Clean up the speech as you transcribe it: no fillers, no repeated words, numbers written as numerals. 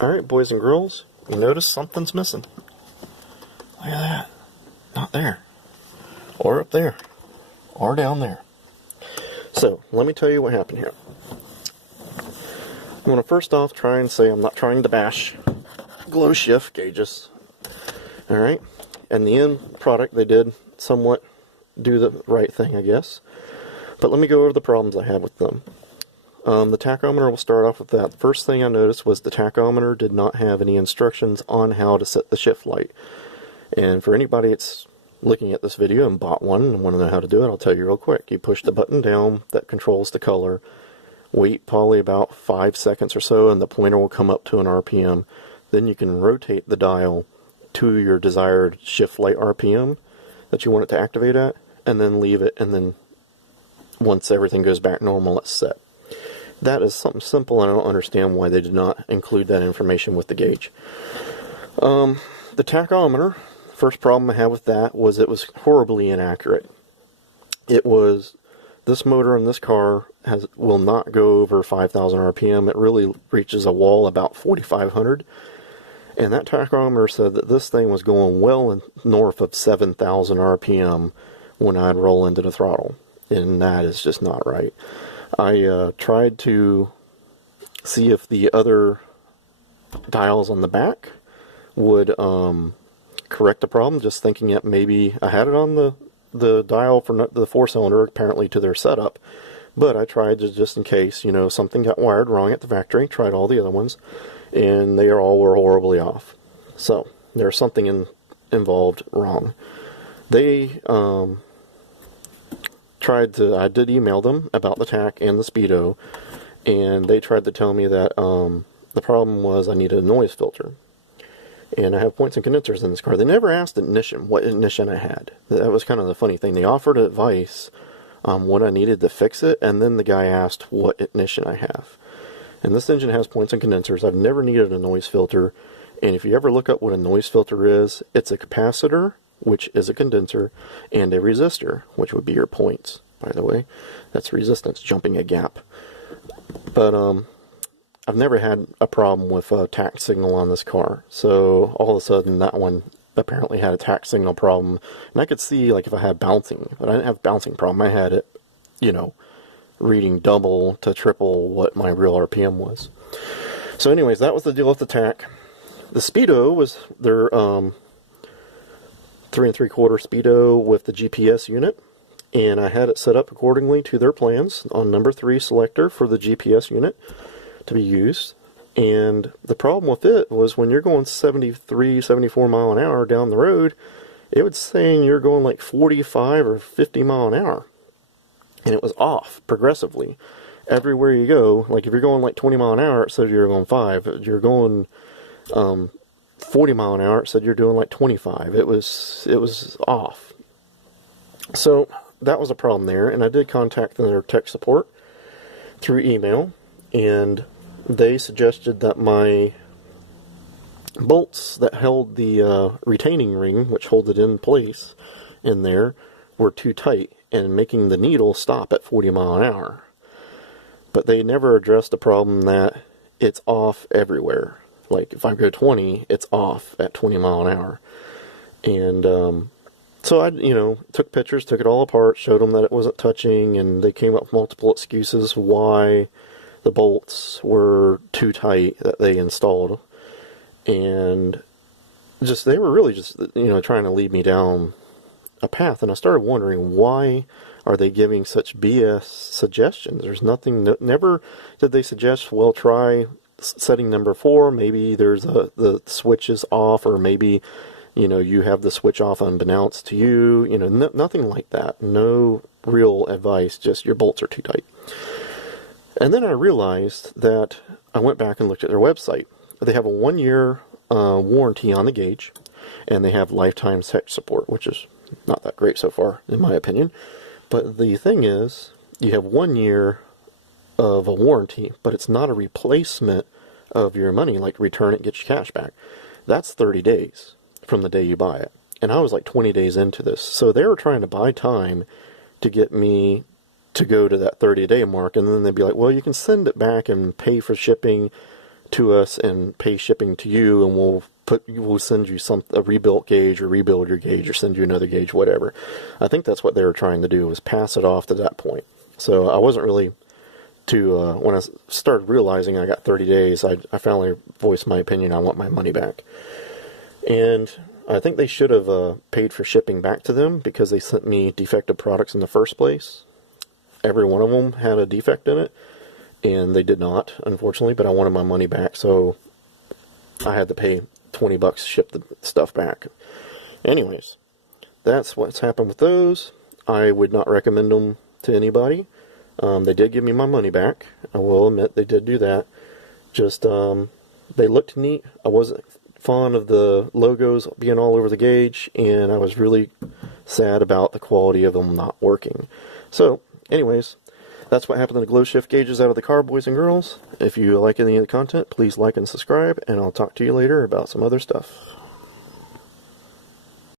Alright, boys and girls, you notice something's missing. Look at that. Not there. Or up there. Or down there. So, let me tell you what happened here. I'm going to first off try and say I'm not trying to bash GlowShift Gauges. Alright? And the end product, they did somewhat do the right thing, I guess. But let me go over the problems I had with them. The tachometer, we'll start off with that. The first thing I noticed was the tachometer did not have any instructions on how to set the shift light. And for anybody that's looking at this video and bought one and want to know how to do it, I'll tell you real quick. You push the button down that controls the color, wait probably about 5 seconds or so, and the pointer will come up to an RPM. Then you can rotate the dial to your desired shift light RPM that you want it to activate at, and then leave it, and then once everything goes back normal, it's set. That is something simple, and I don't understand why they did not include that information with the gauge. The tachometer, first problem I had with that was it was horribly inaccurate. It was, this motor in this car will not go over 5,000 RPM. It really reaches a wall about 4,500. And that tachometer said that this thing was going well north of 7,000 RPM when I'd roll into the throttle. And that is just not right. I tried to see if the other dials on the back would correct the problem, just thinking that maybe I had it on the dial for the 4-cylinder, apparently to their setup. But I tried to, just in case, you know, something got wired wrong at the factory, tried all the other ones, and they all were horribly off. So, there's something involved wrong. They I did email them about the tach and the speedo, and they tried to tell me that the problem was I needed a noise filter. And I have points and condensers in this car. They never asked ignition, what ignition I had. That was kind of the funny thing. They offered advice on what I needed to fix it, and then the guy asked what ignition I have. And this engine has points and condensers. I've never needed a noise filter, and if you ever look up what a noise filter is, it's a capacitor, which is a condenser, and a resistor, which would be your points, by the way. That's resistance, jumping a gap. But I've never had a problem with a tach signal on this car. So all of a sudden that one apparently had a tach signal problem. And I could see like if I had bouncing, but I didn't have a bouncing problem. I had it, you know, reading double to triple what my real RPM was. So anyways, that was the deal with the tach. The speedo was their 3 3/4 speedo with the GPS unit, and I had it set up accordingly to their plans on number 3 selector for the GPS unit to be used. And the problem with it was when you're going 73, 74 mile an hour down the road, it was saying you're going like 45 or 50 mile an hour, and it was off progressively everywhere you go. Like if you're going like 20 mile an hour, it says you're going 5. If you're going 40 mile an hour, it said you're doing like 25. It was off. So that was a problem there, and I did contact their tech support through email, and they suggested that my bolts that held the retaining ring, which hold it in place in there, were too tight and making the needle stop at 40 mile an hour. But they never addressed the problem that it's off everywhere. Like if I go 20, it's off at 20 mile an hour. And so I, you know, took pictures, took it all apart, showed them that it wasn't touching, and they came up with multiple excuses why the bolts were too tight that they installed. And just, they were really just, you know, trying to lead me down a path. And I started wondering, why are they giving such BS suggestions? There's nothing, never did they suggest, well, try setting number 4, maybe there's the switch is off, or maybe, you know, you have the switch off unbeknownst to you, you know, nothing like that. No real advice, just your bolts are too tight. And then I realized that I went back and looked at their website. They have a 1-year warranty on the gauge, and they have lifetime tech support, which is not that great so far, in my opinion. But the thing is, you have 1 year of a warranty, but it's not a replacement of your money, like return it, get your cash back. That's 30 days from the day you buy it. And I was like 20 days into this. So they were trying to buy time to get me to go to that 30-day mark, and then they'd be like, well, you can send it back and pay for shipping to us and pay shipping to you, and we'll send you a rebuilt gauge or rebuild your gauge or send you another gauge, whatever. I think that's what they were trying to do, was pass it off to that point. So I wasn't really when I started realizing I got 30 days, I finally voiced my opinion. I want my money back. And I think they should have paid for shipping back to them, because they sent me defective products in the first place. Every one of them had a defect in it, and they did not, unfortunately, but I wanted my money back, so I had to pay $20 to ship the stuff back. Anyways, that's what's happened with those. I would not recommend them to anybody. They did give me my money back. I will admit they did do that. Just, they looked neat. I wasn't fond of the logos being all over the gauge, and I was really sad about the quality of them not working. So, anyways, that's what happened to the GlowShift gauges out of the car, boys and girls. If you like any of the content, please like and subscribe, and I'll talk to you later about some other stuff.